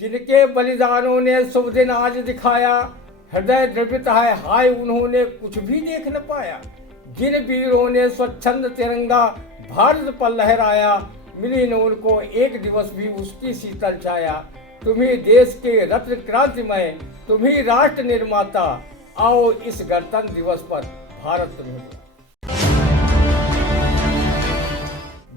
जिनके बलिदानों ने शुभ दिन आज दिखाया, हृदय द्रवित है हाय उन्होंने कुछ भी देख न पाया। जिन वीरों ने स्वच्छंद तिरंगा भारत पर लहराया, मिली न उनको एक दिवस भी उसकी शीतल छाया। तुम्ही देश के रत्न क्रांतिमय, तुम्ही राष्ट्र निर्माता, आओ इस गणतंत्र दिवस पर भारत तुम्हें बुलाए।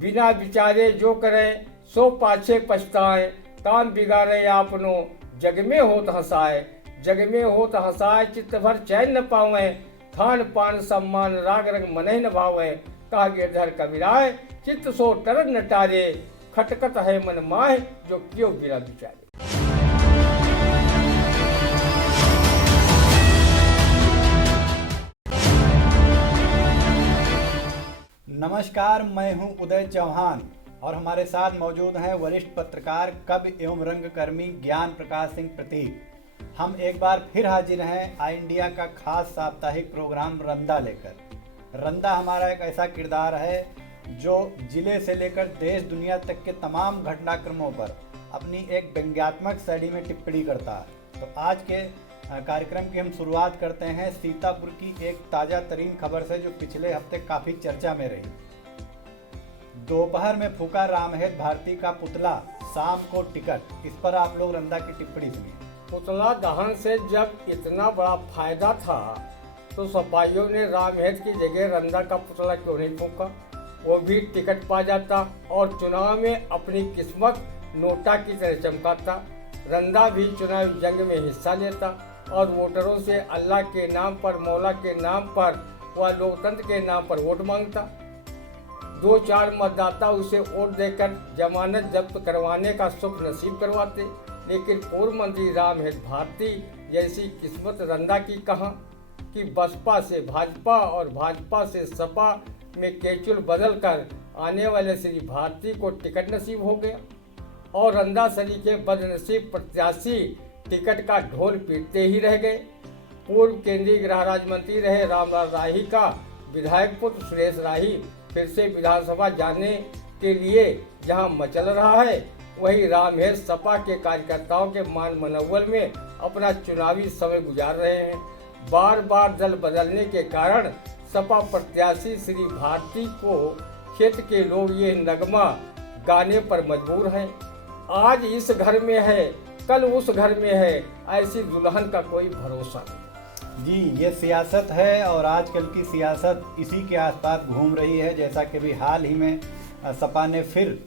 बिना विचारे जो करें सो पाछे पछताए, काम बिगाड़े आपनो जग में होत हंसाए। जग में होत हंसाए चित्त भर चैन न पावे, खान पान सम्मान राग रंग मन न भावे। कहा गिरधर कबीराय चित्त सो तरन न टारे, खटकत है मन माहे जो क्यों बिना विचारे। नमस्कार, मैं हूं उदय चौहान और हमारे साथ मौजूद हैं वरिष्ठ पत्रकार कवि एवं रंगकर्मी ज्ञान प्रकाश सिंह प्रतीक। हम एक बार फिर हाजिर हैं आई इंडिया का खास साप्ताहिक प्रोग्राम रंदा लेकर। रंदा हमारा एक ऐसा किरदार है जो जिले से लेकर देश दुनिया तक के तमाम घटनाक्रमों पर अपनी एक व्यंग्यात्मक शैली में टिप्पणी करता है। तो आज के कार्यक्रम की हम शुरुआत करते हैं सीतापुर की एक ताज़ा तरीन खबर से जो पिछले हफ्ते काफ़ी चर्चा में रही। दोपहर में फूका रामहेत भारती का पुतला, शाम को टिकट। इस पर आप लोग रंदा की टिप्पणी सुनिए। पुतला दहन से जब इतना बड़ा फायदा था तो सपाइयों ने रामहेत की जगह रंदा का पुतला क्यों नहीं फूका? वो भी टिकट पा जाता और चुनाव में अपनी किस्मत नोटा की तरह चमकाता। रंदा भी चुनाव जंग में हिस्सा लेता और वोटरों से अल्लाह के नाम पर, मौला के नाम पर व लोकतंत्र के नाम पर वोट मांगता। 2-4 मतदाता उसे वोट देकर जमानत जब्त करवाने का सुख नसीब करवाते, लेकिन पूर्व मंत्री रामहेत भारती जैसी किस्मत रंदा की कहाँ कि बसपा से भाजपा और भाजपा से सपा में केचुल बदलकर आने वाले श्री भारती को टिकट नसीब हो गया और रंदा सरी के बदनसीब प्रत्याशी टिकट का ढोल पीटते ही रह गए। पूर्व केंद्रीय गृह राज्य मंत्री रहे रामलाल राही का विधायक पुत्र सुरेश राही फिर से विधानसभा जाने के लिए जहां मचल रहा है, वहीं रामहेत सपा के कार्यकर्ताओं के मान मनोबल में अपना चुनावी समय गुजार रहे हैं। बार बार दल बदलने के कारण सपा प्रत्याशी श्री भारती को क्षेत्र के लोग ये नगमा गाने पर मजबूर हैं। आज इस घर में है, कल उस घर में है, ऐसी दुल्हन का कोई भरोसा नहीं। जी, ये सियासत है और आजकल की सियासत इसी के आसपास घूम रही है। जैसा कि भी हाल ही में सपा ने फिर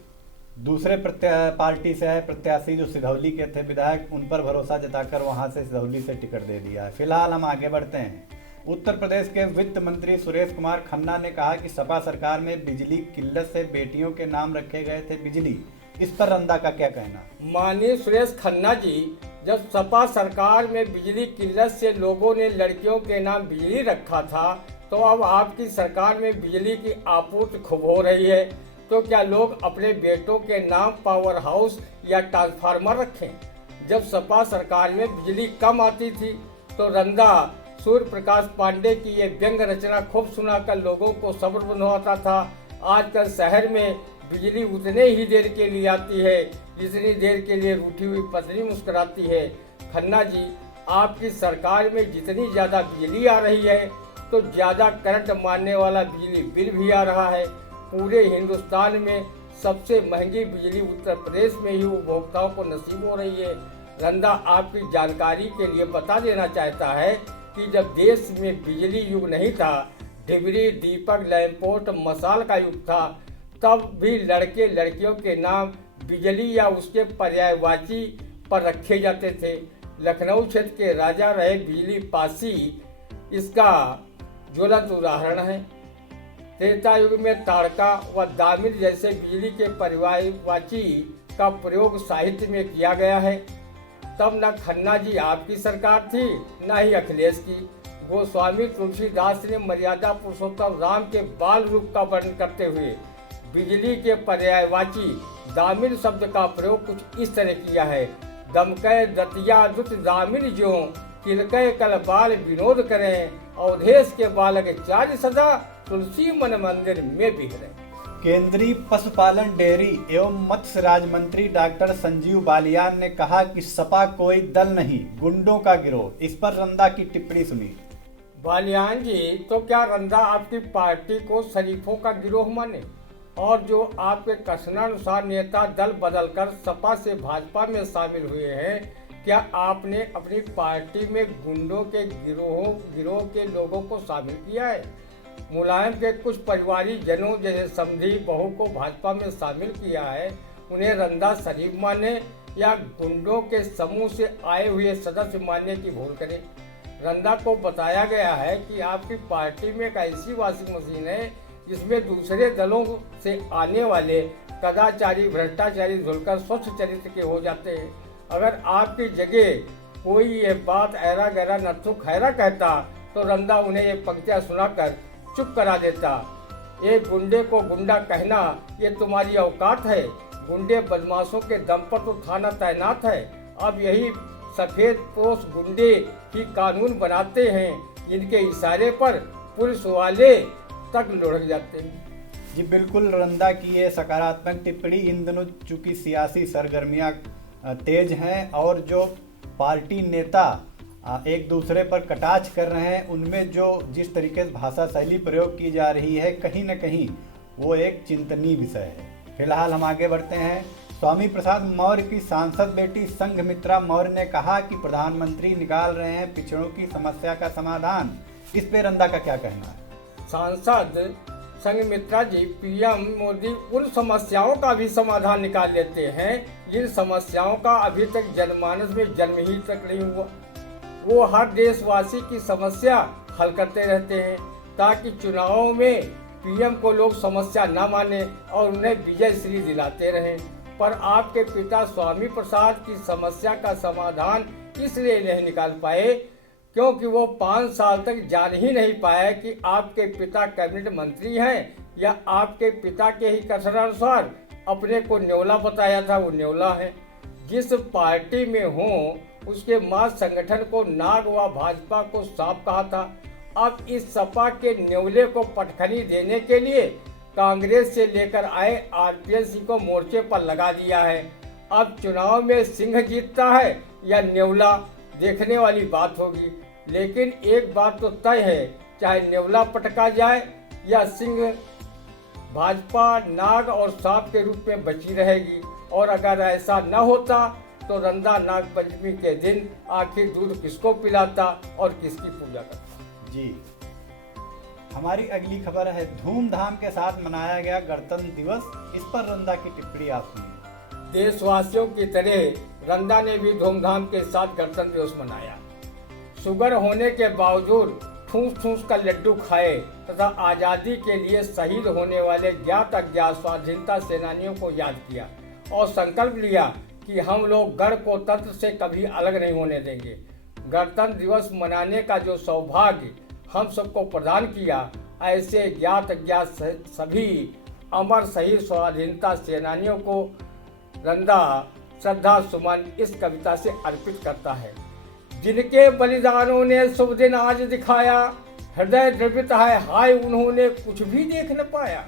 दूसरे पार्टी से है प्रत्याशी जो सिधौली के थे विधायक, उन पर भरोसा जताकर वहां से सिधौली से टिकट दे दिया है। फिलहाल हम आगे बढ़ते हैं। उत्तर प्रदेश के वित्त मंत्री सुरेश कुमार खन्ना ने कहा कि सपा सरकार में बिजली किल्लत से बेटियों के नाम रखे गए थे बिजली। इस पर रंदा का क्या कहना? माननीय सुरेश खन्ना जी, जब सपा सरकार में बिजली किल्लत से लोगों ने लड़कियों के नाम बिजली रखा था, तो अब आपकी सरकार में बिजली की आपूर्ति खूब हो रही है, तो क्या लोग अपने बेटों के नाम पावर हाउस या ट्रांसफार्मर रखें? जब सपा सरकार में बिजली कम आती थी तो रंदा सूर्य प्रकाश पांडे की ये व्यंग रचना खूब सुनाकर लोगों को सब्र बंधवाता था। आजकल शहर में बिजली उतने ही देर के लिए आती है जितनी देर के लिए रूठी हुई पत्नी मुस्कुराती है। खन्ना जी, आपकी सरकार में जितनी ज़्यादा बिजली आ रही है तो ज़्यादा करंट मारने वाला बिजली बिल भी आ रहा है। पूरे हिंदुस्तान में सबसे महंगी बिजली उत्तर प्रदेश में ही उपभोक्ताओं को नसीब हो रही है। रंदा आपकी जानकारी के लिए बता देना चाहता है कि जब देश में बिजली युग नहीं था, डिबरी, दीपक, लैंपपोस्ट, मसाल का युग था, तब भी लड़के लड़कियों के नाम बिजली या उसके पर्यायवाची पर रखे जाते थे। लखनऊ क्षेत्र के राजा रहे बिजली पासी इसका ज्वलंत उदाहरण है। त्रेता युग में ताड़का व दामिर जैसे बिजली के पर्यायवाची का प्रयोग साहित्य में किया गया है। तब न खन्ना जी आपकी सरकार थी न ही अखिलेश की। गोस्वामी तुलसीदास ने मर्यादा पुरुषोत्तम राम के बाल रूप का वर्णन करते हुए बिजली के पर्यायवाची दामिर शब्द का प्रयोग कुछ इस तरह किया है। दमकय दतिया दुत दामिर जो, किलकय कल बाल विनोद करें, अवधेश के बालक चार्य सदा, तुलसी मन मंदिर में बिहरे। केंद्रीय पशुपालन, डेयरी एवं मत्स्य राज्य मंत्री डॉक्टर संजीव बालियान ने कहा कि सपा कोई दल नहीं, गुंडों का गिरोह। इस पर रंदा की टिप्पणी सुनी। बालियान जी, तो क्या रंदा आपकी पार्टी को शरीफों का गिरोह माने? और जो आपके कथनानुसार नेता दल बदलकर सपा से भाजपा में शामिल हुए हैं, क्या आपने अपनी पार्टी में गुंडों के गिरोह के लोगों को शामिल किया है? मुलायम के कुछ परिवारी जनों जैसे समधी बहू को भाजपा में शामिल किया है, उन्हें रंदा शरीफ माने या गुंडों के समूह से आए हुए सदस्य मानने की भूल करें। रंदा को बताया गया है कि आपकी पार्टी में एक ऐसी वॉशिंग मशीन है जिसमें दूसरे दलों से आने वाले कदाचारी भ्रष्टाचारी धुलकर स्वच्छ चरित्र के हो जाते हैं। अगर आपकी जगह कोई ये बात ऐरा गैरा नत्थु खैरा कहता तो रंदा उन्हें ये पंक्तियां सुनाकर चुप करा देता। एक गुंडे को गुंडा कहना ये तुम्हारी औकात है? गुंडे बदमाशों के दम पर तो थाना तैनात है। अब यही सफेद पोश गुंडे ही कानून बनाते हैं जिनके इशारे पर पुलिस वाले तक लुढ़क जाते हैं। जी बिल्कुल, रंदा की ये सकारात्मक टिप्पणी। इन दिनों चूंकि सियासी सरगर्मियां तेज हैं और जो पार्टी नेता एक दूसरे पर कटाक्ष कर रहे हैं, उनमें जो जिस तरीके से भाषा शैली प्रयोग की जा रही है, कहीं न कहीं वो एक चिंतनीय विषय है। फिलहाल हम आगे बढ़ते हैं। स्वामी प्रसाद मौर्य की सांसद बेटी संघमित्रा मौर्य ने कहा कि प्रधानमंत्री निकाल रहे हैं पिछड़ों की समस्या का समाधान। इस पे रंदा का क्या कहना है? सांसद संघमित्रा जी, पीएम मोदी उन समस्याओं का भी समाधान निकाल लेते हैं जिन समस्याओं का अभी तक जनमानस में जन्म ही तक नहीं हुआ। वो हर देशवासी की समस्या हल करते रहते हैं ताकि चुनावों में पीएम को लोग समस्या न माने और उन्हें विजय श्री दिलाते रहें। पर आपके पिता स्वामी प्रसाद की समस्या का समाधान इसलिए नहीं निकाल पाए क्योंकि वो 5 साल तक जान ही नहीं पाए कि आपके पिता कैबिनेट मंत्री हैं या आपके पिता के ही कथनानुसार अपने को न्योला बताया था वो न्योला है। जिस पार्टी में हो उसके मां संगठन को नाग व भाजपा को सांप कहा था। अब इस सपा के न्योले को पटखनी देने के लिए कांग्रेस से लेकर आए आरपीएस को मोर्चे पर लगा दिया है। अब चुनाव में सिंह जीतता है या न्योला, देखने वाली बात होगी। लेकिन एक बात तो तय है, चाहे न्योला पटका जाए या सिंह, भाजपा नाग और सांप के रूप में बची रहेगी। और अगर ऐसा न होता तो रंदा नाग पंचमी के दिन आखिर दूध किसको पिलाता और किसकी पूजा करता? जी, हमारी अगली खबर है, धूमधाम के साथ मनाया गया गणतंत्र दिवस। इस पर रंदा की टिप्पणी आप सुनिए। देशवासियों की तरह रंदा ने भी धूमधाम के साथ गणतंत्र दिवस मनाया। शुगर होने के बावजूद ठूस ठूस का लड्डू खाए तथा आज़ादी के लिए शहीद होने वाले ज्ञात अज्ञात स्वाधीनता सेनानियों को याद किया और संकल्प लिया कि हम लोग गण को तंत्र से कभी अलग नहीं होने देंगे। गणतंत्र दिवस मनाने का जो सौभाग्य हम सबको प्रदान किया, ऐसे ज्ञात अज्ञात सभी अमर शहीद स्वाधीनता सेनानियों को रंदा श्रद्धा सुमन इस कविता से अर्पित करता है। जिनके बलिदानों ने शुभ दिन आज दिखाया, हृदय द्रवित है हाय उन्होंने कुछ भी देख न पाया।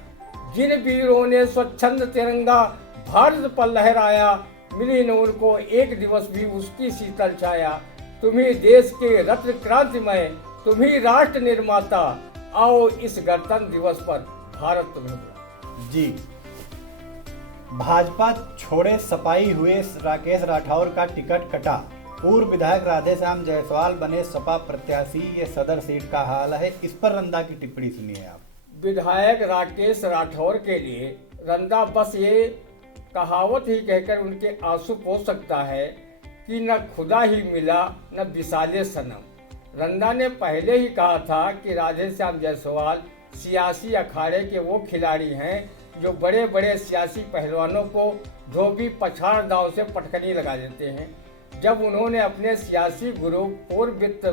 जिन वीरों ने स्वच्छंद तिरंगा भारत पर लहराया, मिली न उनको एक दिवस भी उसकी शीतल छाया। तुम्ही देश के रत्न क्रांतिमय, तुम्ही राष्ट्र निर्माता, आओ इस गणतंत्र दिवस पर भारत तुम्हें बुलाए। जी, भाजपा छोड़े सपाई हुए राकेश राठौर का टिकट कटा। पूर्व विधायक राधेश्याम जायसवाल बने सपा प्रत्याशी, ये सदर सीट का हाल है। इस पर रंदा की टिप्पणी सुनिए आप। विधायक राकेश राठौर के लिए रंदा बस ये कहावत ही कहकर उनके आंसू पोंछ सकता है कि न खुदा ही मिला न विशाले सनम। रंदा ने पहले ही कहा था कि राधेश्याम जायसवाल सियासी अखाड़े के वो खिलाड़ी हैं जो बड़े बड़े सियासी पहलवानों को धोबी पछाड़ दांव से पटकनी लगा देते हैं। जब उन्होंने अपने सियासी गुरु पूर्व वित्त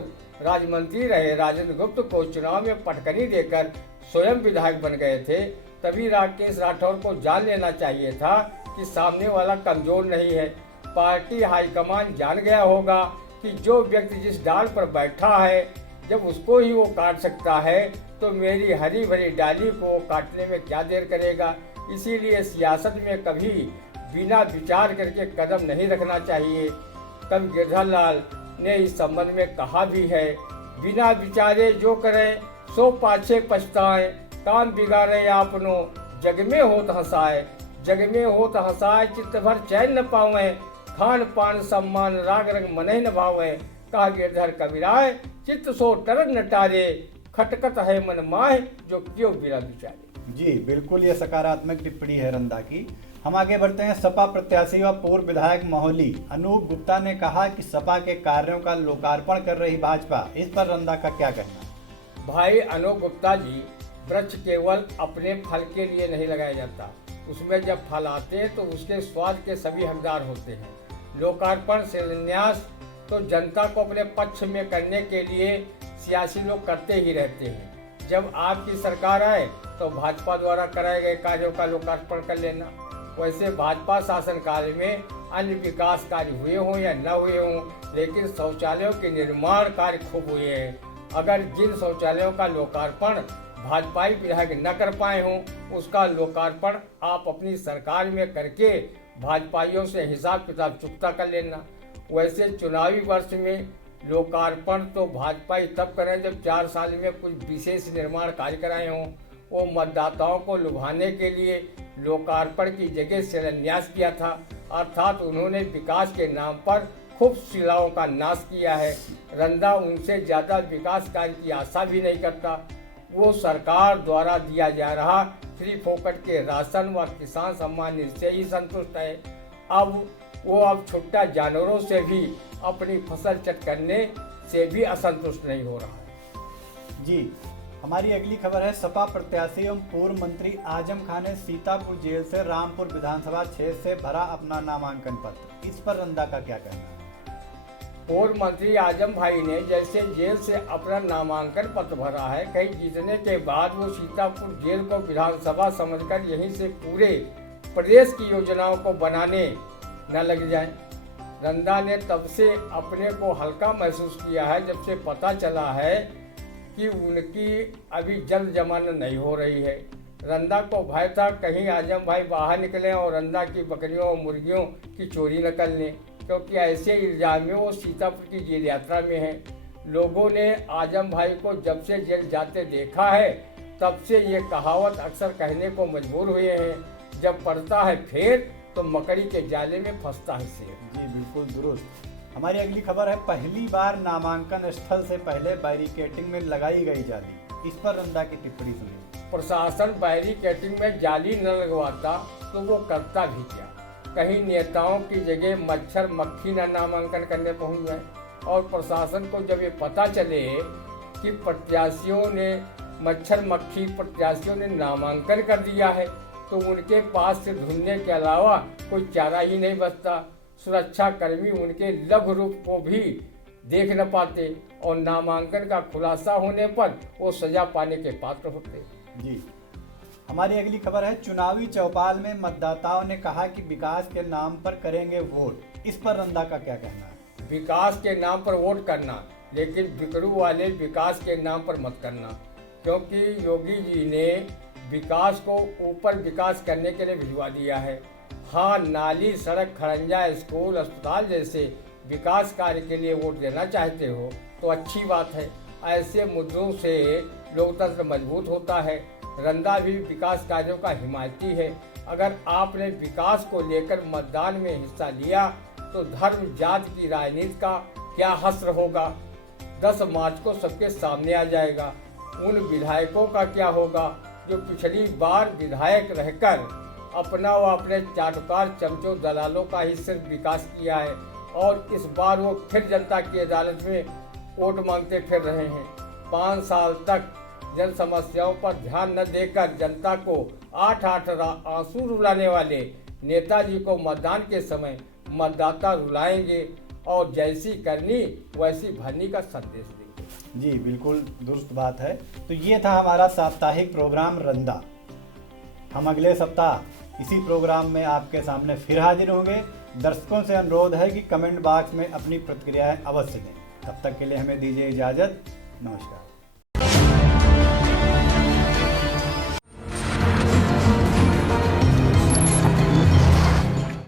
राज्य मंत्री रहे राजेंद्र गुप्त को चुनाव में पटकनी देकर स्वयं विधायक बन गए थे, तभी राकेश राठौर को जान लेना चाहिए था कि सामने वाला कमजोर नहीं है। पार्टी हाईकमान जान गया होगा कि जो व्यक्ति जिस डाल पर बैठा है, जब उसको ही वो काट सकता है तो मेरी हरी भरी डाली को काटने में क्या देर करेगा। इसीलिए सियासत में कभी बिना विचार करके कदम नहीं रखना चाहिए। कवि गिरधर लाल ने इस संबंध में कहा भी है, बिना विचारे जो करें सो पाछे पछताएं, काम बिगाड़े आपनो जग में होत हंसाए, जग में होत हंसाए चित्त भर चैन न पावे, खान पान सम्मान राग रंग मन न भावे, कहा गिरधर कविराय चित्त सो टरन न टारे, खटकत है मन माह जो क्यों बिना विचारे। जी बिल्कुल, ये सकारात्मक टिप्पणी है रंदा की। हम आगे बढ़ते हैं। सपा प्रत्याशी व पूर्व विधायक महोली अनूप गुप्ता ने कहा कि सपा के कार्यों का लोकार्पण कर रही भाजपा, इस पर रंदा का क्या कहना? भाई अनूप गुप्ता जी, वृक्ष केवल अपने फल के लिए नहीं लगाया जाता, उसमें जब फल आते हैं तो उसके स्वाद के सभी हकदार होते हैं। लोकार्पण शिलान्यास तो जनता को अपने पक्ष में करने के लिए सियासी लोग करते ही रहते हैं। जब आपकी सरकार आए तो भाजपा द्वारा कराए गए कार्यों का लोकार्पण कर लेना। वैसे भाजपा शासनकाल में अन्य विकास कार्य हुए हों या न हुए हों, लेकिन शौचालयों के निर्माण कार्य खूब हुए हैं। अगर जिन शौचालयों का लोकार्पण भाजपाई विधायक न कर पाए हों, उसका लोकार्पण आप अपनी सरकार में करके भाजपाइयों से हिसाब किताब चुकता कर लेना। वैसे चुनावी वर्ष में लोकार्पण तो भाजपाई तब करें जब 4 साल में कुछ विशेष निर्माण कार्य कराए हों। वो मतदाताओं को लुभाने के लिए लोकार्पण की जगह शिलान्यास किया था, अर्थात उन्होंने विकास के नाम पर खूब शिलाओं का नाश किया है। रंदा उनसे ज़्यादा विकास कार्य की आशा भी नहीं करता। वो सरकार द्वारा दिया जा रहा फ्री फोकट के राशन व किसान सम्मान निधि से ही संतुष्ट है। अब छुट्टा जानवरों से भी अपनी फसल चट करने से भी असंतुष्ट नहीं हो रहा है। जी, हमारी अगली खबर है। सपा प्रत्याशी एवं पूर्व मंत्री आजम खान ने सीतापुर जेल से रामपुर विधानसभा क्षेत्र से भरा अपना नामांकन पत्र, इस पर रंदा का क्या कहना है? पूर्व मंत्री आजम भाई ने जैसे जेल से अपना नामांकन पत्र भरा है, कहीं जीतने के बाद वो सीतापुर जेल को विधानसभा समझकर यहीं से पूरे प्रदेश की योजनाओं को बनाने न लग जाए। रंदा ने तब से अपने को हल्का महसूस किया है जब से पता चला है कि उनकी अभी जल्द जमानत नहीं हो रही है। रंदा को भय था कहीं आजम भाई बाहर निकलें और रंदा की बकरियों और मुर्गियों की चोरी न कर लें, क्योंकि ऐसे इल्जाम में वो सीतापुर की जेल यात्रा में हैं। लोगों ने आजम भाई को जब से जेल जाते देखा है तब से ये कहावत अक्सर कहने को मजबूर हुए हैं, जब पड़ता है फेर तो मकड़ी के जाले में फंसता है शेर। जी बिल्कुल दुरुस्त। हमारी अगली खबर है। पहली बार नामांकन स्थल से पहले बैरिकेटिंग में लगाई गई जाली, इस पर रंदा की टिप्पणी सुनिए। प्रशासन बैरिकेटिंग में जाली न लगवाता तो वो करता भी क्या? कहीं नेताओं की जगह मच्छर मक्खी न नामांकन करने पहुंच जाए, और प्रशासन को जब ये पता चले कि प्रत्याशियों ने मच्छर मक्खी प्रत्याशियों ने नामांकन कर दिया है तो उनके पास से ढूंढने के अलावा कोई चारा ही नहीं बचता। सुरक्षा कर्मी उनके लघु रूप को भी देख न पाते और नामांकन का खुलासा होने पर वो सजा पाने के पात्र होते। जी, हमारी अगली खबर है। चुनावी चौपाल में मतदाताओं ने कहा कि विकास के नाम पर करेंगे वोट, इस पर रंदा का क्या कहना है? विकास के नाम पर वोट करना, लेकिन बिकड़ू वाले विकास के नाम पर मत करना, क्योंकि योगी जी ने विकास को ऊपर विकास करने के लिए भिजवा दिया है। हाँ, नाली सड़क खड़ंजा स्कूल अस्पताल जैसे विकास कार्य के लिए वोट देना चाहते हो तो अच्छी बात है। ऐसे मुद्दों से लोकतंत्र मजबूत होता है। रंदा भी विकास कार्यों का हिमायती है। अगर आपने विकास को लेकर मतदान में हिस्सा लिया तो धर्म जात की राजनीति का क्या हश्र होगा? 10 मार्च को सबके सामने आ जाएगा। उन विधायकों का क्या होगा जो पिछली बार विधायक रहकर अपना व अपने चाटुकार चमचों दलालों का ही सिर्फ विकास किया है, और इस बार वो फिर जनता की अदालत में वोट मांगते फिर रहे हैं। 5 साल तक जन समस्याओं पर ध्यान न देकर जनता को 8-8 आंसू रुलाने वाले नेताजी को मतदान के समय मतदाता रुलाएंगे और जैसी करनी वैसी भरनी का संदेश देंगे। जी बिल्कुल दुरुस्त बात है। तो ये था हमारा साप्ताहिक प्रोग्राम रंदा। हम अगले सप्ताह इसी प्रोग्राम में आपके सामने फिर हाजिर होंगे। दर्शकों से अनुरोध है कि कमेंट बॉक्स में अपनी प्रतिक्रियाएं अवश्य दें। तब तक के लिए हमें दीजिए इजाज़त। नमस्कार।